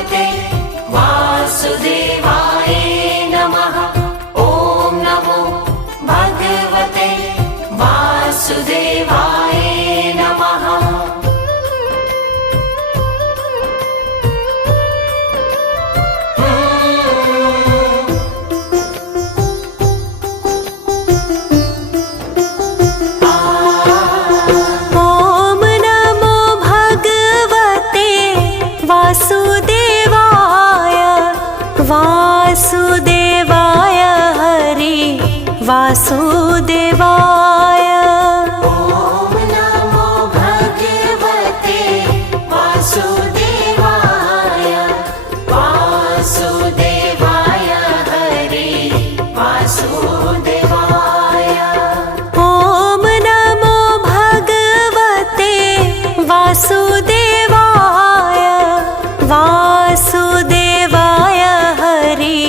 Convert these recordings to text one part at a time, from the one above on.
भगवते वासुदेवाय नमः। ॐ नमो भगवते वासुदेवाय नमः। वासुदेवाय हरि वासुदेवाय। ॐ नमो भगवते वासुदेवाय वासुदेवाय हरि वासुदेवाय। ॐ नमो भगवते वासुदेवाय वासुदेवाय हरि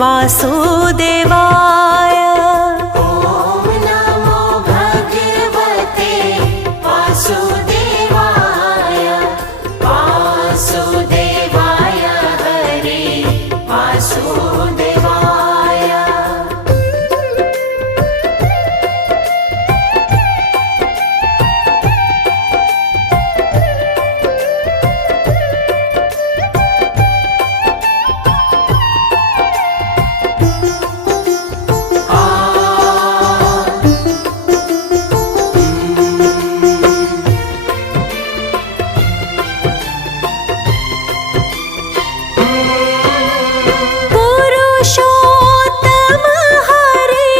वासुदेवाय। ॐ नमो भगवते वासुदेवाय वासुदेवाय हरि वासुदेवाय। पुरुषोत्तम हरि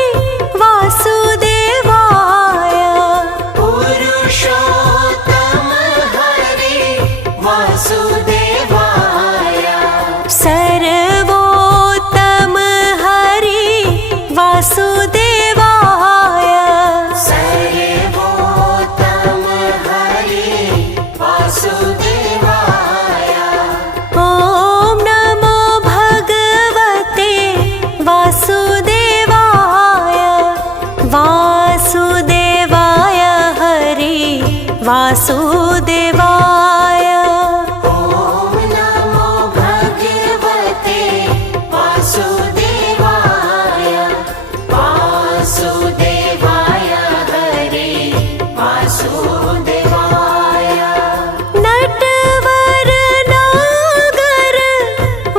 वासुदेवाय। पुरुषोत्तम हरि वासुदेवाय। सर्वोत्तम हरि वासुदेवाय। सर्वोत्तम हरि वासुदेवाय। ॐ नमो भगवते वासुदेवाय वासुदेवाय हरि वासुदेवाय। ॐ नमो भगवते वासुदेवाय वासुदेवाय हरि वासुदेवाय। नटवर नागर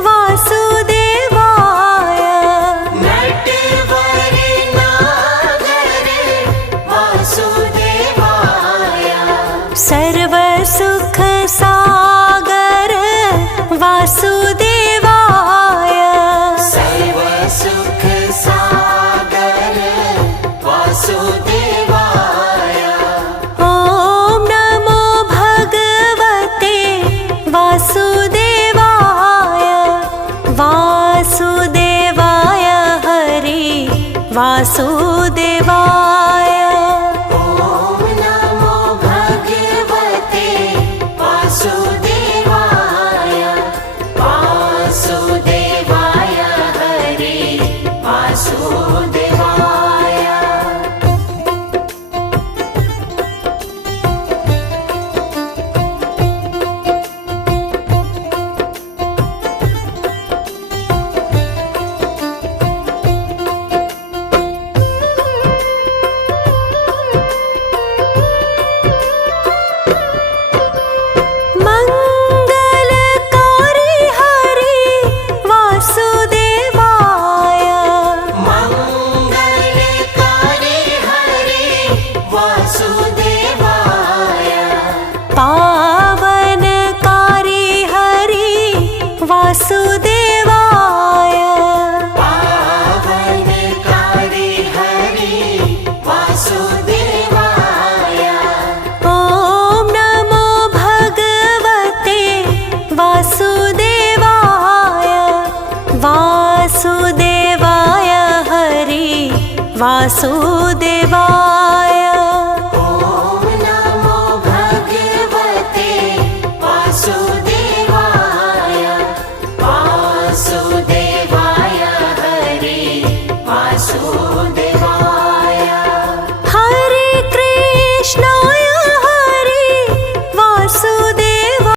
वासुदेवाय। नटवर नागर वासुदेवाय। सर्वसुख सागर वासुदेवाय। सर्वसुख सागर वासुदेवाय। ॐ नमो भगवते वासुदेवाय वासुदेवाय हरि वासुदेवाय। ॐ नमो भगवते वासुदेवाय वासुदेवाय हरि वासुदेवाय। मंगलकारी हरि वासुदेवाय। मंगलकारी हरि वासुदेवाय। पावनकारी हरि वासुदेवाय। पावनकारी हरि वासुदेवाय। ॐ नमो भगवते वासुदेवाय वासुदेवाय हरि वासुदेवाय।